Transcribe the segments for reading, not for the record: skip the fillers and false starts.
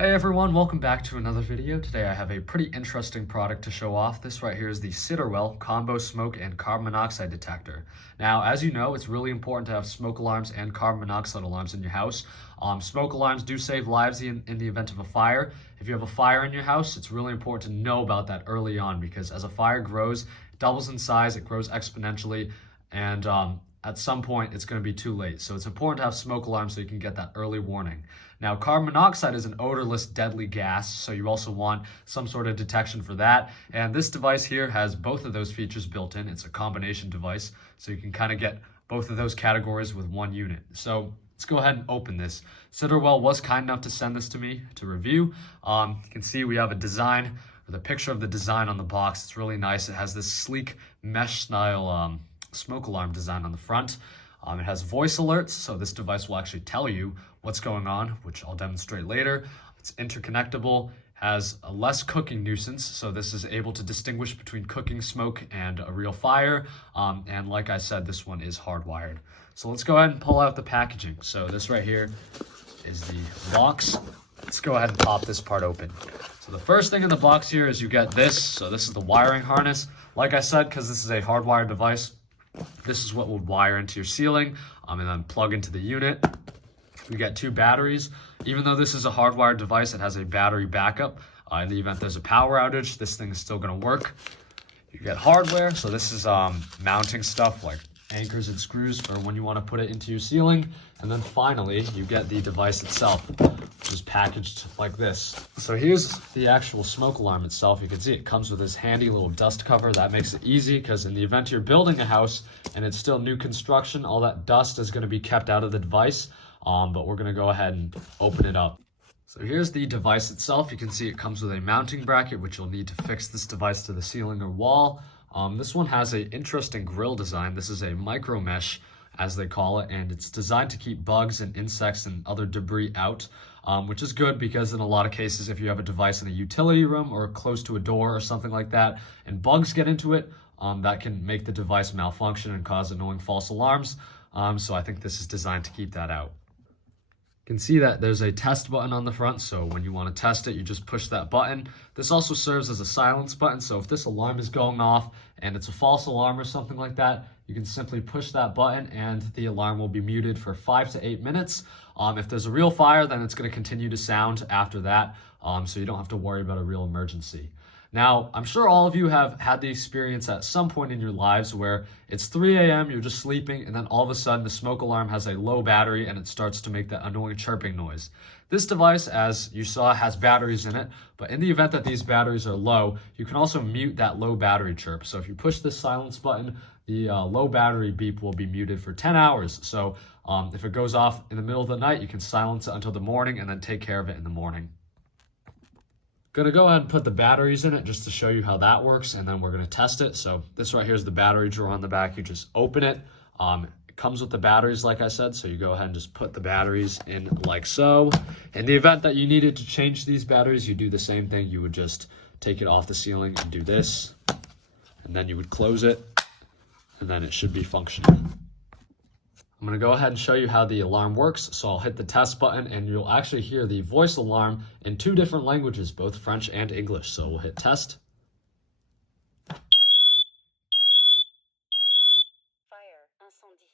Hey everyone, welcome back to another video. Today I have a pretty interesting product to show off. This right here is the Siterwell Combo Smoke and Carbon Monoxide Detector. Now, as you know, it's really important to have smoke alarms and carbon monoxide alarms in your house. Smoke alarms do save lives in the event of a fire. If you have a fire in your house, it's really important to know about that early on because as a fire grows, it doubles in size, it grows exponentially, and at some point it's going to be too late. So it's important to have smoke alarms so you can get that early warning. Now, carbon monoxide is an odorless, deadly gas, so you also want some sort of detection for that. And this device here has both of those features built in. It's a combination device, so you can kind of get both of those categories with one unit. So let's go ahead and open this. Siterwell was kind enough to send this to me to review. You can see we have a design, or the picture of the design on the box. It's really nice. It has this sleek mesh style smoke alarm design on the front. It has voice alerts, so this device will actually tell you what's going on, which I'll demonstrate later. It's interconnectable, has a less cooking nuisance, so this is able to distinguish between cooking smoke and a real fire. And like I said, this one is hardwired. So let's go ahead and pull out the packaging. So this right here is the box. Let's go ahead and pop this part open. So the first thing in the box here is you get this. So this is the wiring harness. Like I said, because this is a hardwired device, this is what will wire into your ceiling and then plug into the unit. We get two batteries. Even though this is a hardwired device, it has a battery backup. In the event there's a power outage, this thing is still going to work. You get hardware. So this is mounting stuff like anchors and screws for when you want to put it into your ceiling. And then finally, you get the device itself, which is packaged like this. So here's the actual smoke alarm itself. You can see it comes with this handy little dust cover. That makes it easy because in the event you're building a house and it's still new construction, all that dust is going to be kept out of the device. But we're going to go ahead and open it up. So here's the device itself. You can see it comes with a mounting bracket, which you'll need to fix this device to the ceiling or wall. This one has an interesting grill design. This is a micro mesh, as they call it, and it's designed to keep bugs and insects and other debris out, which is good because in a lot of cases, if you have a device in a utility room or close to a door or something like that, and bugs get into it, that can make the device malfunction and cause annoying false alarms. So I think this is designed to keep that out. You can see that there's a test button on the front, so when you want to test it, you just push that button. This also serves as a silence button, so if this alarm is going off and it's a false alarm or something like that, you can simply push that button and the alarm will be muted for 5 to 8 minutes. If there's a real fire, then it's going to continue to sound after that, so you don't have to worry about a real emergency. Now, I'm sure all of you have had the experience at some point in your lives where it's 3 a.m., you're just sleeping, and then all of a sudden the smoke alarm has a low battery and it starts to make that annoying chirping noise. This device, as you saw, has batteries in it, but in the event that these batteries are low, you can also mute that low battery chirp. So if you push this silence button, the low battery beep will be muted for 10 hours. So if it goes off in the middle of the night, you can silence it until the morning and then take care of it in the morning. Gonna go ahead and put the batteries in it just to show you how that works, and then we're gonna test it. So this right here is the battery drawer on the back. You just open it. It comes with the batteries, like I said, so you go ahead and just put the batteries in like so. In the event that you needed to change these batteries, you do the same thing. You would just take it off the ceiling and do this, and then you would close it, and then it should be functional. I'm going to go ahead and show you how the alarm works. So I'll hit the test button and you'll actually hear the voice alarm in 2 different languages, both French and English. So we'll hit test. Fire, incendie.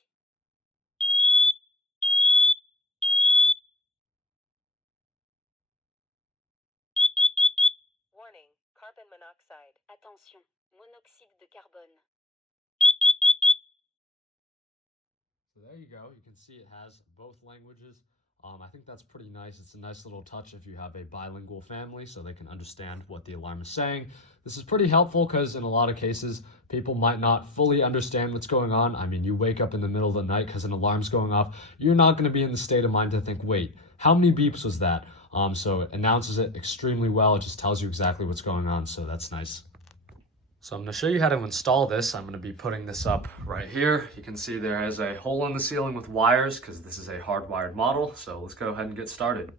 Warning, carbon monoxide. Attention, monoxyde de carbone. So there you go. You can see it has both languages. I think that's pretty nice. It's a nice little touch if you have a bilingual family so they can understand what the alarm is saying. This is pretty helpful because in a lot of cases, people might not fully understand what's going on. I mean, you wake up in the middle of the night because an alarm's going off. You're not going to be in the state of mind to think, wait, how many beeps was that? So it announces it extremely well. It just tells you exactly what's going on. So that's nice. So I'm going to show you how to install this. I'm going to be putting this up right here. You can see there is a hole in the ceiling with wires because this is a hardwired model. So let's go ahead and get started.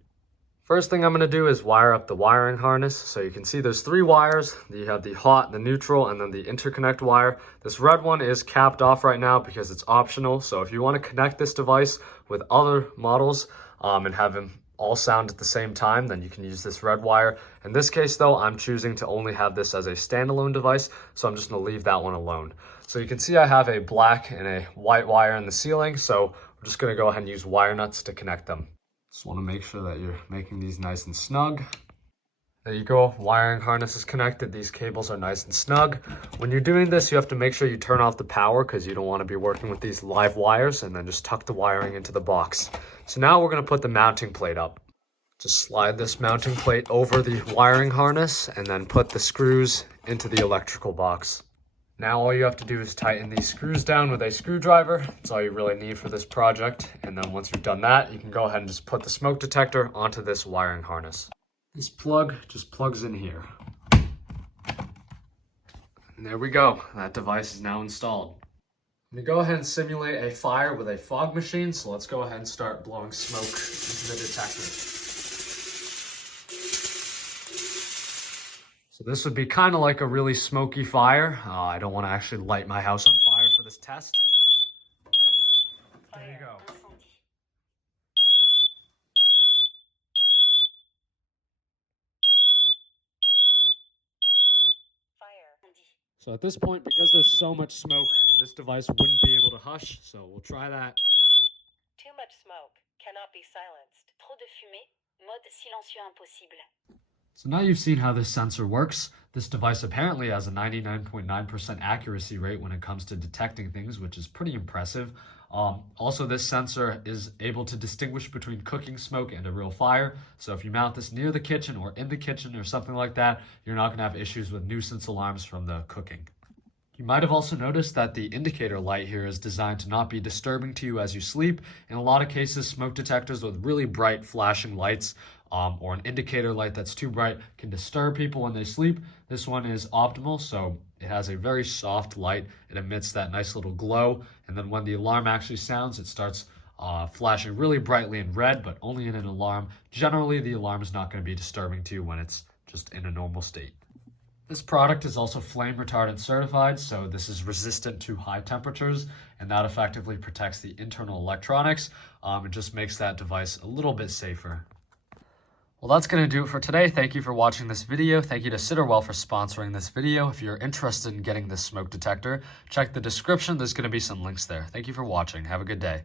First thing I'm going to do is wire up the wiring harness. So you can see there's 3 wires. You have the hot, the neutral, and then the interconnect wire. This red one is capped off right now because it's optional. So if you want to connect this device with other models and have them all sound at the same time, then you can use this red wire. In this case though, I'm choosing to only have this as a standalone device, so I'm just gonna leave that one alone. So you can see I have a black and a white wire in the ceiling, so we're just gonna go ahead and use wire nuts to connect them. Just wanna make sure that you're making these nice and snug. There you go, wiring harness is connected. These cables are nice and snug. When you're doing this, you have to make sure you turn off the power because you don't want to be working with these live wires, and then just tuck the wiring into the box. So now we're going to put the mounting plate up. Just slide this mounting plate over the wiring harness and then put the screws into the electrical box. Now all you have to do is tighten these screws down with a screwdriver. That's all you really need for this project. And then once you've done that, you can go ahead and just put the smoke detector onto this wiring harness. This plug just plugs in here. And there we go. That device is now installed. I'm gonna go ahead and simulate a fire with a fog machine. So let's go ahead and start blowing smoke into the detector. So this would be kind of like a really smoky fire. I don't want to actually light my house on fire for this test. There you go. So at this point, because there's so much smoke, this device wouldn't be able to hush, so we'll try that. Too much smoke. Cannot be silenced. Trop de fumée. Mode silencieux impossible. So now you've seen how this sensor works. This device apparently has a 99.9% accuracy rate when it comes to detecting things, which is pretty impressive. Also, this sensor is able to distinguish between cooking smoke and a real fire. So if you mount this near the kitchen or in the kitchen or something like that, you're not going to have issues with nuisance alarms from the cooking. You might have also noticed that the indicator light here is designed to not be disturbing to you as you sleep. In a lot of cases, smoke detectors with really bright flashing lights or an indicator light that's too bright can disturb people when they sleep. This one is optimal, so it has a very soft light. It emits that nice little glow, and then when the alarm actually sounds, it starts flashing really brightly in red, but only in an alarm. Generally, the alarm is not going to be disturbing to you when it's just in a normal state. This product is also flame retardant certified, so this is resistant to high temperatures, and that effectively protects the internal electronics. It just makes that device a little bit safer. Well, that's going to do it for today. Thank you for watching this video. Thank you to Siterwell for sponsoring this video. If you're interested in getting this smoke detector, check the description. There's going to be some links there. Thank you for watching. Have a good day.